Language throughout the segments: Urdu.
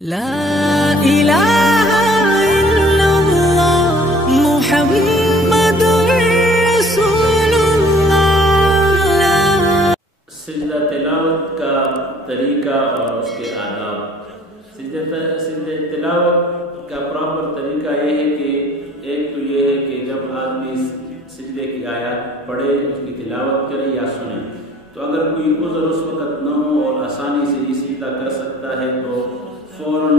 لا إله إلا الله محمد رسول الله۔ سجدہ تلاوت کا طریقہ اور اس کے آداب۔ سجدہ تلاوت کا پراپر طریقہ یہ ہے کہ ایک تو یہ ہے کہ جب آدمی سجدے کی آیات پڑھے اس کی تلاوت کرے یا سنے، تو اگر کوئی عذر اس وقت نہ ہو اور آسانی سے یہ سجدہ کر سکتا ہے تو فوراً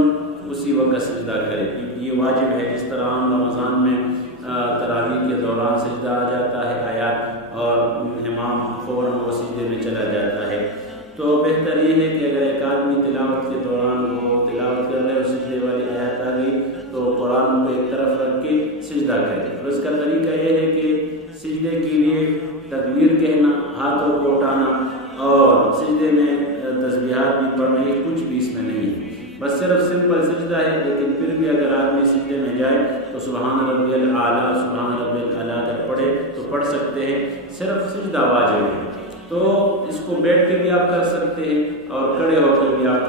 اسی وقت سجدہ کرے، کیونکہ یہ واجب ہے۔ جس طرح عام رمضان میں تراویح کے دوران سجدہ آ جاتا ہے آیات اور امام فوراً وہ سجدے میں چلا جاتا ہے، تو بہتر یہ ہے کہ اگر ایک آدمی تلاوت کے دوران وہ تلاوت کر رہے اور سجدے والی آیات آ گئی تو قرآن کو ایک طرف رکھ کے سجدہ کرے۔ اور اس کا طریقہ یہ ہے کہ سجدے کے لیے تکبیر کہنا، ہاتھوں کو اٹھانا اور سجدے میں تسبیحات بھی پڑھنا، یہ کچھ بھی اس میں نہیں ہے، بس صرف سمپل سجدہ ہے۔ لیکن پھر بھی اگر آدمی سجدے میں جائے تو سبحان ربی الاعلیٰ سبحان ربی الاعلیٰ اگر پڑھے تو پڑھ سکتے ہیں، صرف سجدہ واجب ہے۔ تو اس کو بیٹھ کے بھی آپ کر سکتے ہیں اور کھڑے ہو کر بھی آپ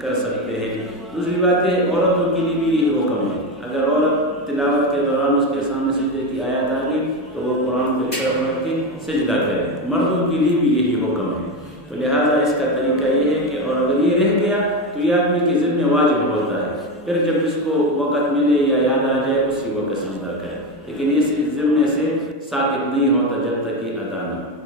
کر سکتے ہیں۔ دوسری بات یہ عورتوں کے لیے بھی یہی حکم ہے، اگر عورت تلاوت کے دوران اس کے سامنے سجدے کی آیات آ گئی تو وہ قرآن کو ایک طرف رکھ کے سجدہ کرے۔ مردوں کے لیے بھی یہی حکم ہے، تو لہٰذا اس کا طریقہ یہ ہے کہ اور اگر یہ رہ گیا تو یہ آدمی کے ذمہ واجب ہوتا ہے، پھر جب اس کو وقت ملے یا یاد آ جائے اسی وقت سجدہ کرے، لیکن یہ ذمے سے ساقط نہیں ہوتا جب تک یہ ادا نہ ہو۔